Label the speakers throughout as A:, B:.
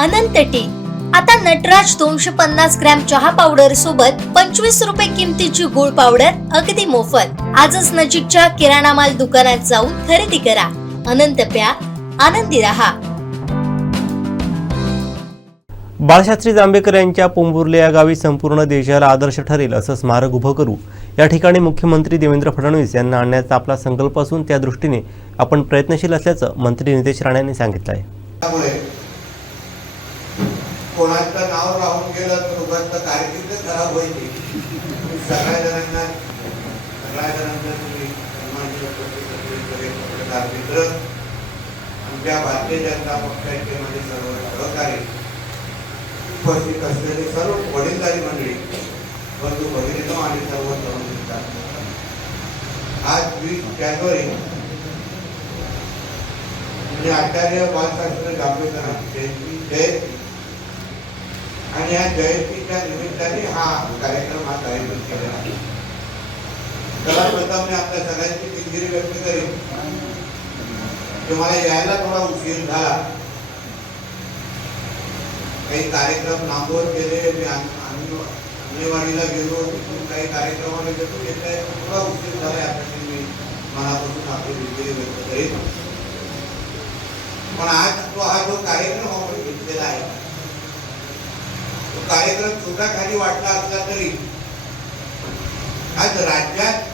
A: अनंत T. आता नटराज दोनशे पन्नास ग्रॅम चहा पावडर सोबत पंचवीस रुपये किमतीची गुळ पावडर अगदी मोफत. आजच नजीकच्या किराणा माल दुकानात जाऊन खरेदी करा. अनंत प्या. आनंदी रहा.
B: बाळशास्त्री जांभेकर यांच्या पोंभुर्ले या गावी संपूर्ण देशाला आदर्श ठरेल असं स्मारक उभं करू. या ठिकाणी मुख्यमंत्री देवेंद्र फडणवीस यांना आणण्याचा आपला संकल्प असून त्या दृष्टीने आपण प्रयत्नशील असल्याचं मंत्री नितेश राणे यांनी सांगितलं आहे
C: कोणाचं नाव राहून गेलं तर उगाच कारकीर्द खराब व्हायची सगळ्या जणांना सगळ्या जणांना तुम्ही सन्मान मित्र आमच्या भारतीय जनता पक्षाचे माझे सर्व सहकारी उपस्थित असलेले सर्व वडीलधारी मंडळी बंधू भगिनीनो आणि सर्व तरुण मित्रांनो. आज वीस जानेवारी म्हणजे आचार्य बालशास्त्र जांभेकरांची जयंती जयंती आणि या जयंतीच्या निमित्ताने हा कार्यक्रम हा कार्यक्रम केलेला आहे. सर्वप्रथम मी आपल्या सगळ्यांची दिलगिरी व्यक्त करेन की मला यायला थोडा उशीर झाला. काही कार्यक्रम लांबवत गेले, मी आन- गेलो, तिथून काही कार्यक्रमाला गेलो येता थोडा उशीर झाला यासाठी मी मनापासून आपली दिलगिरी व्यक्त करेन पण आज तो हा जो कार्यक्रम आपण घेतलेला आहे कार्यक्रम छोटा खाली वाटला असला तरी आज राज्यात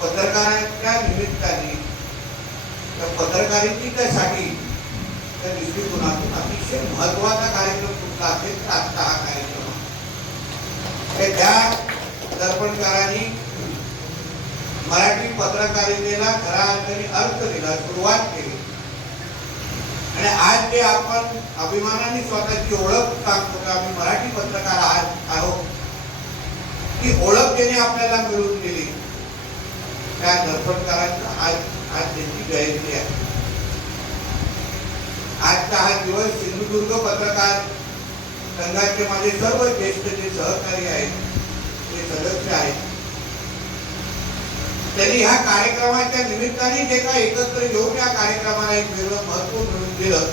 C: पत्रकारांच्या निमित्ताने त्या पत्रकारितेसाठी त्या दृष्टिकोनातून अतिशय महत्त्वाचा कार्यक्रम कुठला असेल तर आजचा हा कार्यक्रम आहे. त्या दर्पणकारांनी मराठी पत्रकारितेला खरा अर्थाने अर्थ दिला सुरुवात केली आणि आज जे आपण अभिमानाने स्वतःची ओळख सांगतो की? आम्ही मराठी पत्रकार आज आहोत. ती ओळख त्याने आपल्याला मिळवून दिली त्या दर्पणकारांचा आज आज त्यांची जयंती आहे. आजचा हा दिवस सिंधुदुर्ग पत्रकार संघाचे माझे सर्व ज्येष्ठ जे सहकारी आहेत ते सदस्य आहेत त्यांनी ह्या कार्यक्रमाच्या निमित्ताने जे काय एकत्र येऊन या कार्यक्रमाला एक वेगळं महत्त्व मिळून दिलं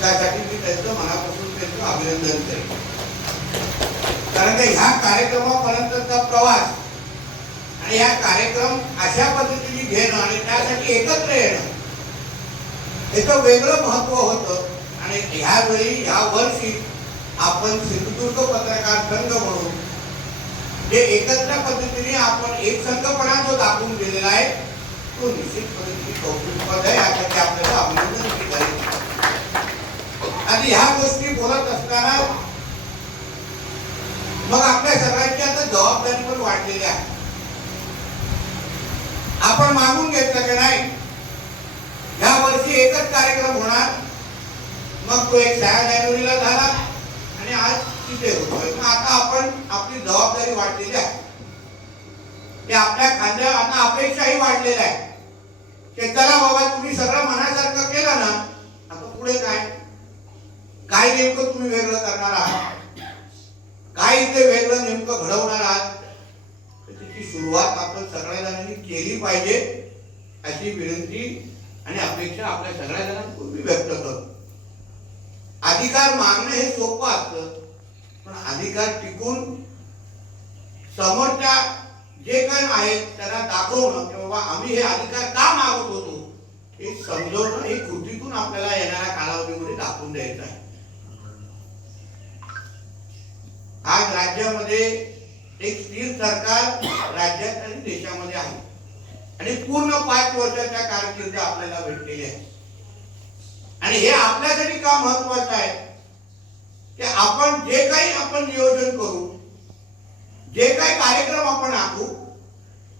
C: त्यासाठी मी त्यांचं मनापासून त्यांचं अभिनंदन करेन. कारण का ह्या कार्यक्रमापर्यंतचा प्रवास आणि हा कार्यक्रम अशा पद्धतीने घेणं आणि त्यासाठी एकत्र येणं याचं वेगळं महत्त्व होतं. आणि ह्यावेळी ह्या वर्षी आपण सिंधुदुर्ग पत्रकार संघ म्हणून जे एकत्र पद्धतीने आपण एक संघपणा जो दाखवून दिलेला आहे तो निश्चितपणे कौतुकपद आहे. यासाठी आपल्याला अभिनंदन केलं आणि ह्या गोष्टी बोलत असताना मग आपल्या सगळ्यांची आता जबाबदारी पण वाढलेली आहे. आपण मागून घेतलं की नाही? ह्या वर्षी एकच कार्यक्रम होणार. मग तो एक सहा जानेवारीला झाला. आणि आज तिथे होतोय मग आता आपण आपली जबाबदारी वाढलेली आहे. ते आपल्या खांद्यावर आता अपेक्षाही वाढलेल्या आहे की चला बाबा तुम्ही सगळं मनासारखं केलं ना आता पुढे काय? काय नेमकं तुम्ही वेगळं करणार आहात? काय इथे वेगळं नेमकं घडवणार आहात? त्याची सुरुवात आपण सगळ्या जणांनी केली पाहिजे अशी विनंती आणि अपेक्षा आपल्या सगळ्या जणांपूर्वी व्यक्त करतो. अधिकार मागणं हे सोपं असतं. पण अधिकार टिकून समोरच्या जे काही आहेत त्यांना दाखवणं की बाबा आम्ही हे अधिकार का मागत होतो हे समजवणं हे कृतीतून आपल्याला येणाऱ्या कालावधीमध्ये दाखवून द्यायचं आहे. आज राज्यामध्ये एक स्थिर सरकार राज्यात आणि देशामध्ये आहे. आणि पूर्ण पाच वर्षाच्या कारकिर्द आपल्याला भेटलेली आहे आणि हे आपल्यासाठी का महत्वाचं आहे? की आपण जे काही आपण नियोजन करू जे काही कार्यक्रम आपण आखू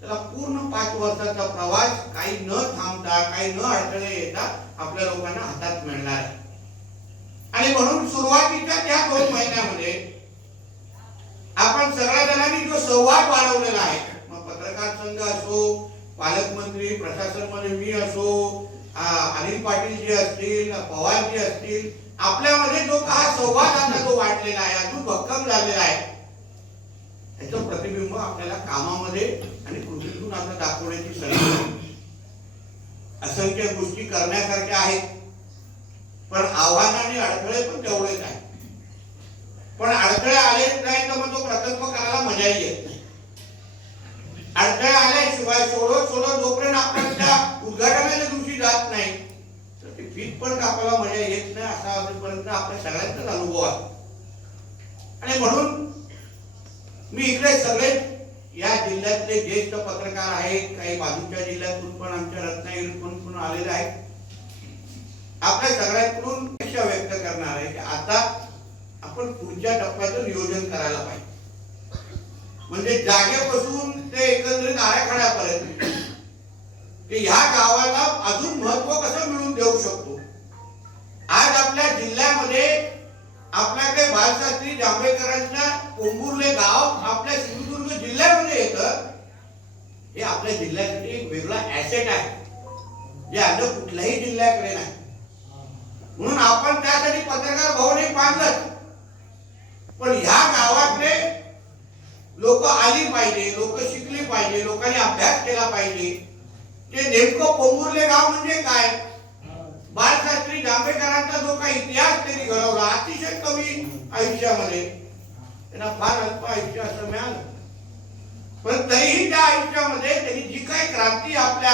C: त्याला पूर्ण पाच वर्षाचा प्रवास काही न थांबता काही न अडथळे येता आपल्या लोकांना हातात मिळणार आहे. आणि म्हणून सुरुवातीच्या त्या दोन महिन्यामध्ये आपण सगळ्या जणांनी जो संवाद वाढवलेला आहे मग पत्रकार संघ असो पालकमंत्री प्रशासनमध्ये मी असो अनिल पाटील जी असतील पवार जी असतील आपल्यामध्ये जो हा संवाद आता जो वाढलेला आहे अजून भक्कम झालेला आहे त्याचं प्रतिबिंब आपल्याला कामामध्ये आणि कृतीतून आता दाखवण्याची संधी असंख्य गोष्टी करण्यासारख्या आहेत पण आव्हान आणि अडथळे पण तेवढेच आहे पण अडथळे आलेच नाही तर मग तो प्रकल्प करायला मजाही येत नाही. अडथळे आल्याशिवाय सोडत सोडत जोपर्यंत आपण त्या उद्घाटनाच्या दिवशी जात नाही पण कापायला मजा येत नाही असा अजूनपर्यंत आपल्या सगळ्यांचाच अनुभव आहे. आणि म्हणून मी इकडे सगळे या जिल्ह्यातले ज्येष्ठ पत्रकार आहेत काही बाजूच्या जिल्ह्यातून पण आमच्या रत्नागिरीतून पण आलेले आहेत. आपल्या सगळ्यांकडून अपेक्षा व्यक्त करणार आहे की आता आपण पुढच्या टप्प्याचं नियोजन करायला पाहिजे. म्हणजे जागेपासून ते एकंदरीत आराखड्यापर्यंत. ते ह्या गावाला अजून महत्त्व कसं मिळवून देऊ शकतो? आज आपल्या जिल्ह्यामध्ये आपल्याकडे बाळशास्त्री जांभेकरांच्या कोंबुर्ले गाव आपल्या सिंधुदुर्ग जिल्ह्यामध्ये येतं. हे आपल्या जिल्ह्यासाठी एक वेगळा ऍसेट आहे. जे अन्य कुठल्याही जिल्ह्याकडे नाही. म्हणून आपण त्यासाठी पत्रकार भवन एक बांधलं पण ह्या गावातले लोक आली पाहिजे लोक शिकली पाहिजे लोकांनी अभ्यास केला पाहिजे. ते नेमकं पोंबुर्ले गाव म्हणजे काय? बाळशास्त्री जांभेकरांचा जो काही इतिहास त्यांनी घडवला अतिशय कमी आयुष्यामध्ये. त्यांना फार अल्प आयुष्य असं मिळालं. पण तरीही त्या आयुष्यामध्ये त्यांनी जी काही क्रांती आपल्या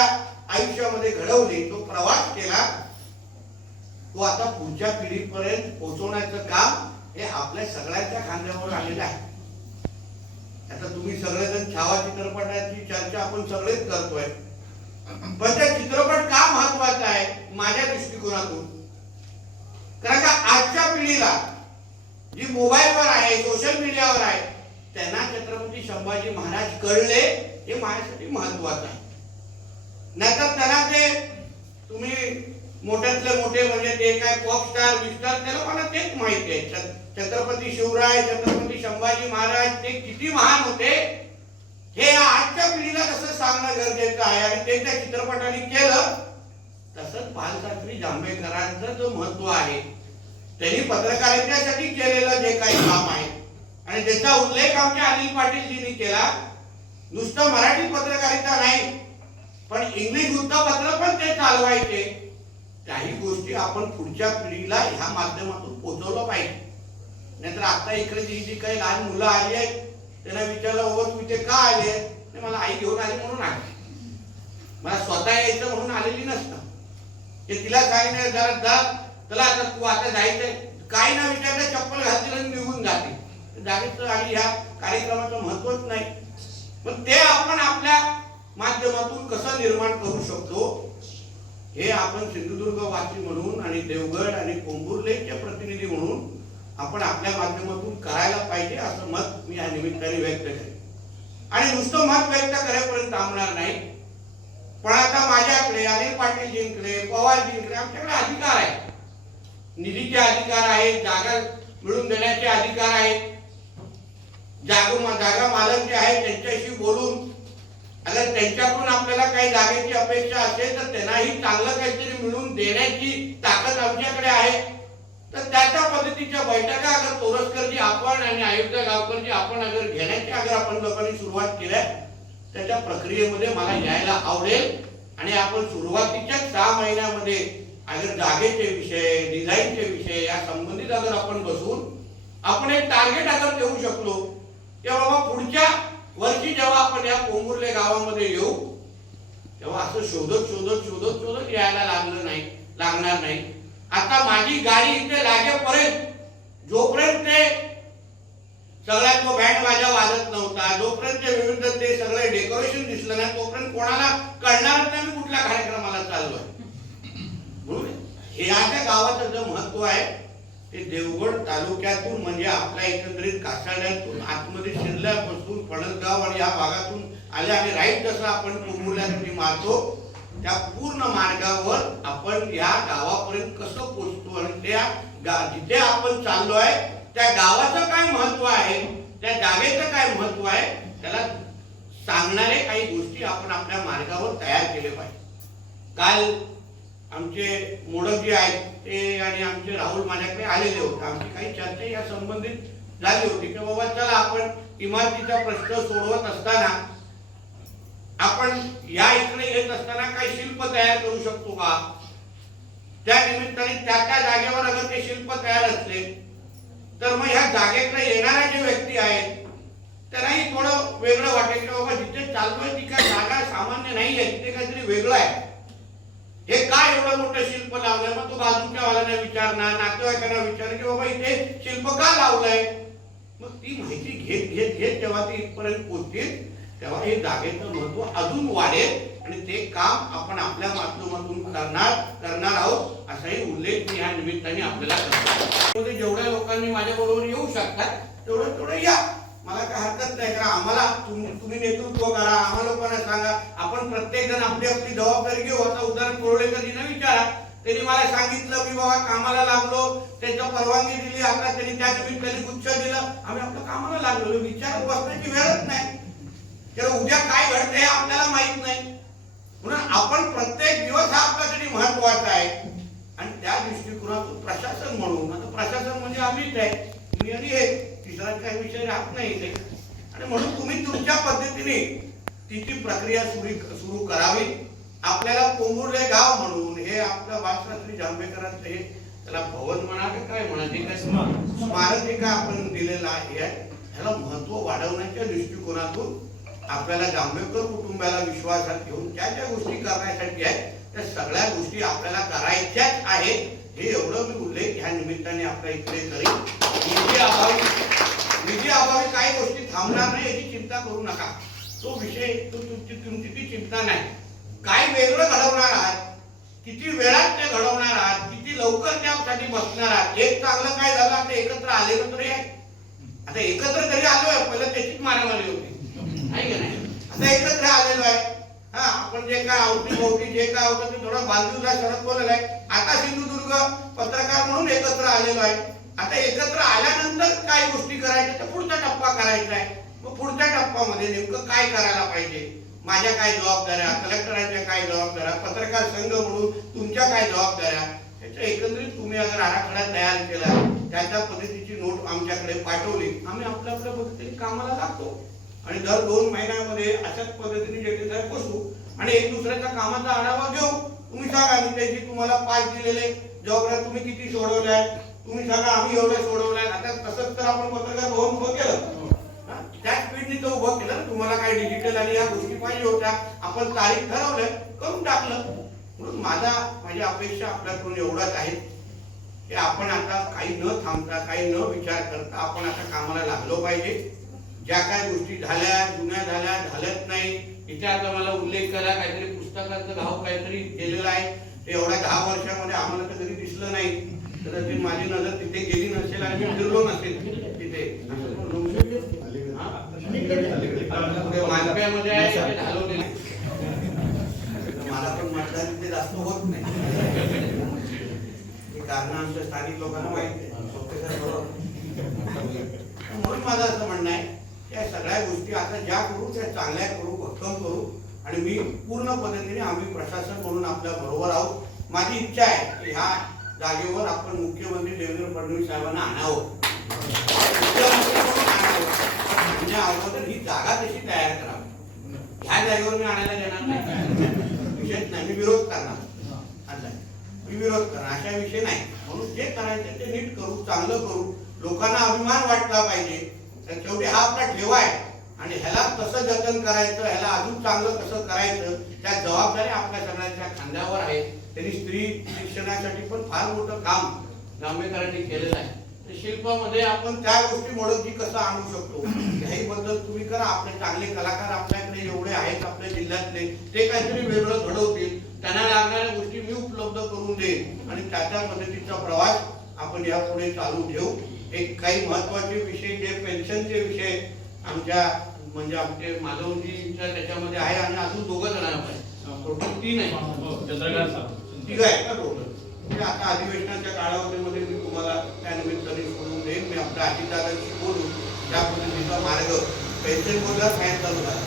C: आयुष्यामध्ये घडवली तो प्रवास केला तो आता पुढच्या पिढीपर्यंत पोहोचवण्याचं काम हे आपल्या सगळ्यांच्या खांद्यावर आलेलं आहे. आता तुम्ही सगळेजण छावा चित्रपटाची चर्चा आपण सगळेच करतोय. पण त्या चित्रपट का महत्त्वाचा आहे? माझ्या दृष्टिकोनातून. कारण का आजच्या पिढीला जी मोबाईलवर आहे सोशल मीडियावर आहे त्यांना छत्रपती संभाजी महाराज कळले हे माझ्यासाठी महत्वाचं आहे. नाहीतर त्यांना ते तुम्ही मोठ्यातले मोठे म्हणजे ते काय पॉप स्टार विस्टार त्याला मला तेच माहिती आहे. छत्रपती शिवराय छत्रपती संभाजी महाराज ते किती महान होते हे आजच्या पिढीला कसं सांगणं गरजेचं आहे आणि ते त्या चित्रपटाने केलं तसंच बालशास्त्री जांभेकरांचं जो महत्त्व आहे त्यांनी पत्रकारितेसाठी केलेलं जे काही काम आहे आणि त्याचा उल्लेख आमच्या अनिल पाटीलजींनी केला नुसतं मराठी पत्रकारिता नाही पण इंग्लिश वृत्तपत्र पण ते चालवायचे. काही गोष्टी आपण पुढच्या पिढीला ह्या माध्यमातून पोहोचवलं पाहिजे. नाहीतर आता इकडे जी जी काही लहान मुलं आली आहेत त्यांना विचारलं बाबा तू इथे का आले? ते मला आई घेऊन आली म्हणून आले. मला स्वतः यायचं म्हणून आलेली नसतं. ते तिला सांगितलं जरा जा चला आता तू आता जायचंय. काही ना विचारलं चप्पल घालतील आणि निघून जाते. जागेचं आणि ह्या कार्यक्रमाचं महत्वच नाही. पण ते आपण आपल्या माध्यमातून कसं निर्माण करू शकतो? हे आपण सिंधुदुर्ग वासी म्हणून आणि देवगड आणि कोंबुर्लेचे प्रतिनिधी म्हणून आपण आपल्या माध्यमातून करायला पाहिजे असं मत मी या निमित्ताने व्यक्त करेन. आणि नुसतं मत व्यक्त करेपर्यंत थांबणार नाही. पण आता माझ्याकडे अनिल पाटीलजींकडे पवारजींकडे आमच्याकडे अधिकार आहे निधीचे अधिकार आहेत जागा मिळून देण्याचे अधिकार आहेत. जागो जागा मालक जे आहेत त्यांच्याशी बोलून अगर त्यांच्याकडून आपल्याला काही जागेची अपेक्षा असेल तर त्यांनाही चांगलं काहीतरी मिळून देण्याची ताकद आमच्याकडे आहे. तर त्याच्या पद्धतीच्या बैठका अगर तोरसकरजी आपण आणि अयोध्या गावकरजी आपण अगर घेण्याची अगर आपण लोकांनी सुरुवात केल्या त्याच्या प्रक्रियेमध्ये मला यायला आवडेल. आणि आपण सुरुवातीच्या सहा महिन्यामध्ये अगर जागेचे विषय डिझाईनचे विषय या संबंधित अगर आपण बसून आपण एक टार्गेट अगर देऊ शकलो तेव्हा बाबा पुढच्या वर्षी जेव्हा आपण या कोंबुर्ले गावामध्ये येऊ तेव्हा असं शोधत शोधत शोधत शोधत यायला लागलं नाही लागणार नाही. आता माझी गाडी इथे लागेपर्यंत जोपर्यंत ते सगळ्यात तो बँड माझ्या वाजत नव्हता जोपर्यंत ते विविध ते सगळे डेकोरेशन दिसलं नाही तोपर्यंत कोणाला कळणारच नाही मी कुठल्या कार्यक्रमाला चाललोय. म्हणून हे गावाचं जे महत्त्व आहे ते देवगड तालुक्यातून म्हणजे आपल्या एकंदरीत कासाड्यातून आतमध्ये शिरल्यापासून फणसगाव आणि या भागातून आले आणि राईट जसं आपण कुंभुल्यासाठी मारतो त्या पूर्ण मार्गावर आपण या गावापर्यंत कसं पोहोचतो आणि त्या गा- जिथे आपण चाललो आहे त्या गावाचं काय महत्त्व आहे त्या जागेचं काय महत्त्व आहे त्याला सांगणारे काही गोष्टी आपण आपल्या मार्गावर तयार केले पाहिजे. काल आमचे मोडक जे आहेत ते आणि आमचे राहुल माझ्याकडे आलेले होते. आमची काही चर्चा या संबंधित झाली होती की बाबा चला आपण इमारतीचा प्रश्न सोडवत असताना आपण या इकडे येत असताना काही शिल्प तयार करू शकतो का? त्या निमित्ताने त्या त्या जागेवर अगर ते शिल्प तयार असले तर मग ह्या जागेकडे येणाऱ्या जे व्यक्ती आहेत त्यांनाही थोडं वेगळं वाटेल की बाबा जिथे चालतोय ती काय जागा सामान्य नाही आहे तिथे काहीतरी वेगळं आहे. हे काय एवढं मोठं शिल्प लावलंय? मग तो बाजूच्या वाल्याने विचारणार नातेवाईकांना विचारणार की बाबा इथे शिल्प का लावलंय? मग ती माहिती घेत घेत घेत जेव्हा ती इथपर्यंत पोहोचतील तेव्हा हे जागेचं महत्त्व अजून वाढेल आणि ते काम आपण आपल्या माध्यमातून करणार करणार आहोत असाही उल्लेख मी ह्या निमित्ताने आपल्याला करतो. म्हणजे जेवढ्या लोकांनी माझ्या बरोबर येऊ शकतात तेवढं तेवढं या. मला काय हरकत नाही कारण आम्हाला तुम्ही नेतृत्व करा आम्हा लोकांना सांगा. आपण प्रत्येक जण आपली आपली जबाबदारी घेऊ. आता उदाहरण कोरडेकरजींना विचारा. त्यांनी मला सांगितलं की बाबा कामाला लागलो. त्यांच्या परवानगी दिली. आता त्यांनी त्या निमित्ताने गुच्छ दिलं. आम्ही आपल्या कामाला लागलो. विचार बसण्याची वेळच नाही तर उद्या काय घडतं हे आपल्याला माहीत नाही म्हणून आपण प्रत्येक दिवस हा आपल्यासाठी महत्त्वाचा आहे? आणि त्या दृष्टिकोनातून प्रशासन म्हणून आता प्रशासन म्हणजे आम्हीच आहे. मी आणि हे तिसरा काही विषय राहत नाही इथे. आणि म्हणून तुम्ही तुमच्या पद्धतीने तिची प्रक्रिया सुरू सुरू करावी. आपल्याला कोंबुर्ले गाव म्हणून हे आपलं बाळशास्त्री जांभेकरांचं हे त्याला भवन म्हणा की काय म्हणा ते काय स्मारक आपण दिलेलं आहे ह्याला महत्त्व वाढवण्याच्या दृष्टिकोनातून आपल्याला जांभेकर कुटुंबाला विश्वासात घेऊन ज्या ज्या गोष्टी करण्यासाठी आहेत त्या सगळ्या गोष्टी आपल्याला करायच्याच आहेत. हे एवढं मी उल्लेख ह्या निमित्ताने आपल्या इकडे तरी निधी अभावी निधी अभावी काही गोष्टी थांबणार नाही याची चिंता करू नका. तो विषय तो तुमची तुमची ती चिंता नाही. काय वेगळं घडवणार आहात किती वेळात ते घडवणार आहात किती लवकर त्यासाठी बसणार आहात एक चांगलं काय झालं आता एकत्र आलेलं तरी आहे. आता एकत्र तरी आलोय पहिलं त्याचीच मारामारी होती. आहे का नाही? आता एकत्र आलेलो आहे. हा आपण जे काय आवती भोवती जे काय होतं ते थोडं बाजूला शरद बोललेलं आहे. आता सिंधुदुर्ग पत्रकार म्हणून एकत्र आलेलो आहे. आता एकत्र आल्यानंतर काय गोष्टी करायच्या तर पुढचा टप्पा करायचा आहे. मग पुढच्या टप्प्यामध्ये नेमकं काय करायला पाहिजे? माझ्या काय जबाबदाऱ्या? कलेक्टरांच्या काय जबाबदाऱ्या? पत्रकार संघ म्हणून तुमच्या काय जबाबदाऱ्या? याच्या एकंदरीत तुम्ही अगर आराखडा तयार केला त्याच्या पद्धतीची नोट आमच्याकडे पाठवली. आम्ही आपल्या आपल्या पद्धतीने कामाला लागतो. आणि दर दोन महिन्यामध्ये अशाच पद्धतीने जे बसू आणि एक दुसऱ्याच्या कामाचा आढावा घेऊ तुम्ही सांगा मी त्याची तुम्हाला पाच दिलेले जबाबदाऱ्या तुम्ही किती सोडवल्या आहेत तुम्ही सांगा आम्ही एवढ्या सोडवल्या आता तसंच तर आपण पत्रकार भवन उभं केलं. त्या स्पीडने उभं केलं. तुम्हाला काय डिजिटल आणि या गोष्टी पाहिजे होत्या. आपण तारीख ठरवलंय करून टाकलं. म्हणून माझा माझी अपेक्षा आपल्याकडून एवढाच आहे की आपण आता काही न थांबता काही न विचार करता आपण आता कामाला लागलो पाहिजे. ज्या काय गोष्टी झाल्या जुन्या झाल्या झाल्याच नाही इथे आता मला उल्लेख करा काहीतरी पुस्तकाचं भाव काहीतरी केलेला आहे ते एवढ्या दहा वर्षामध्ये आम्हाला तर कधी दिसलं नाही तर ती माझी नजर तिथे गेली नसेल आणि मी फिरलो नसेल तिथे हा? मालप्यामध्ये आहे. मला पण मतदान इथे जास्त होत नाही हे कारण आमच्या स्थानिक लोकांना माहिती आहे. म्हणून माझं असं म्हणणं आहे या सगळ्या गोष्टी आता ज्या करू त्या चांगल्या करू भक्कम करू. आणि मी पूर्ण पद्धतीने आम्ही प्रशासन म्हणून आपल्या बरोबर आहोत. माझी इच्छा आहे की ह्या जागेवर आपण मुख्यमंत्री देवेंद्र फडणवीस साहेबांना आणावं. म्हणजे अगोदर ही जागा तशी तयार करावी? ह्या जागेवर मी आणायला देणार नाही. विषयच नाही. मी विरोध करणार. असं मी विरोध करणार. अशा विषय नाही. म्हणून जे करायचं ते नीट करू चांगलं करू. लोकांना अभिमान वाटला पाहिजे. तर शेवटी हा आपला ठेवा आहे आणि ह्याला कसं जतन करायचं ह्याला अजून चांगलं कसं करायचं त्या जबाबदारी आपल्या सगळ्यांच्या खांद्यावर आहे. त्यांनी स्त्री शिक्षणासाठी पण फार मोठं काम जांभेकरांनी केलेलं आहे. तर शिल्पामध्ये आपण त्या गोष्टी मोडकी कसं आणू शकतो? ह्याही बद्दल तुम्ही करा. आपले चांगले कलाकार आपल्याकडे एवढे आहेत आपल्या जिल्ह्यातले. ते काहीतरी वेगळं घडवतील. त्यांना लागणाऱ्या गोष्टी मी उपलब्ध करून देईन. आणि त्या त्या प्रवास आपण यापुढे चालू ठेवू. एक काही महत्त्वाचे विषय जे पेन्शनचे विषय आमच्या म्हणजे आमचे माधवजींच्या त्याच्यामध्ये आहे आणि अजून दोघं जण आहे टोटल तीन आहे ठीक आहे का टोटल म्हणजे आता अधिवेशनाच्या कालावधीमध्ये मी तुम्हाला त्या निमित्ताने सोडून देईन. मी आपल्या अजितदादांशी बोलून त्या पद्धतीचा मार्ग पेन्शन बोलला फॅन चालू झाला.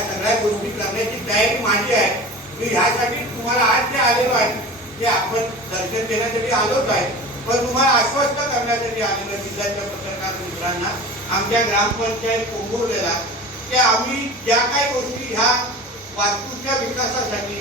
C: सगळ्या गोष्टी करण्याची तयारी माझी आहे. मी ह्यासाठी तुम्हाला आज जे आलेलो आहे ते आपण दर्शन देण्यासाठी आलोच आहे पण तुम्हाला आश्वस्त करण्यासाठी आलेलं जिल्ह्याच्या पत्रकार मित्रांना आमच्या ग्रामपंचायत कोंबुर्लेला की आम्ही ज्या काही गोष्टी ह्या वास्तूच्या विकासासाठी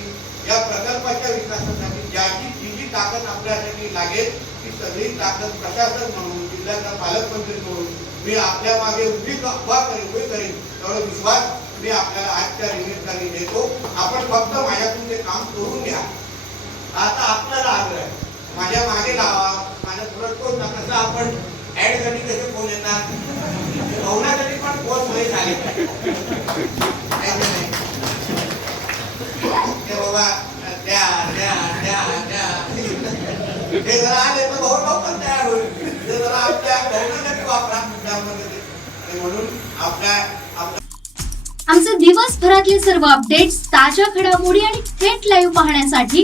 C: या प्रकल्पाच्या विकासासाठी ज्याची ती जी ताकद आपल्यासाठी लागेल ती सगळी ताकद प्रशासन म्हणून जिल्ह्याचा पालकमंत्री म्हणून मी आपल्या मागे उभी उभा करेन उभी करेन. एवढा विश्वास मी आपल्याला आजच्या निमित्ताने देतो. आपण फक्त माझ्यातून ते काम करून घ्या. आता आपल्याला आग्रह आहे. माझ्या मागे लावा. माझ्या पुढे कोण ना कसं आपण ऍडसाठी कसे फोन येतात भवनासाठी पण फोन सोयी झाले. नाही? ते बाबा द्या द्या द्या द्या. जरा आले तर भाऊ तयार होईल. ते जरा आपल्या भवनासाठी वापरा त्यामध्ये म्हणून आपल्या
D: आमचे दिवसभरातले सर्व अपडेट्स ताज्या घडामोडी आणि थेट लाईव्ह पाहण्यासाठी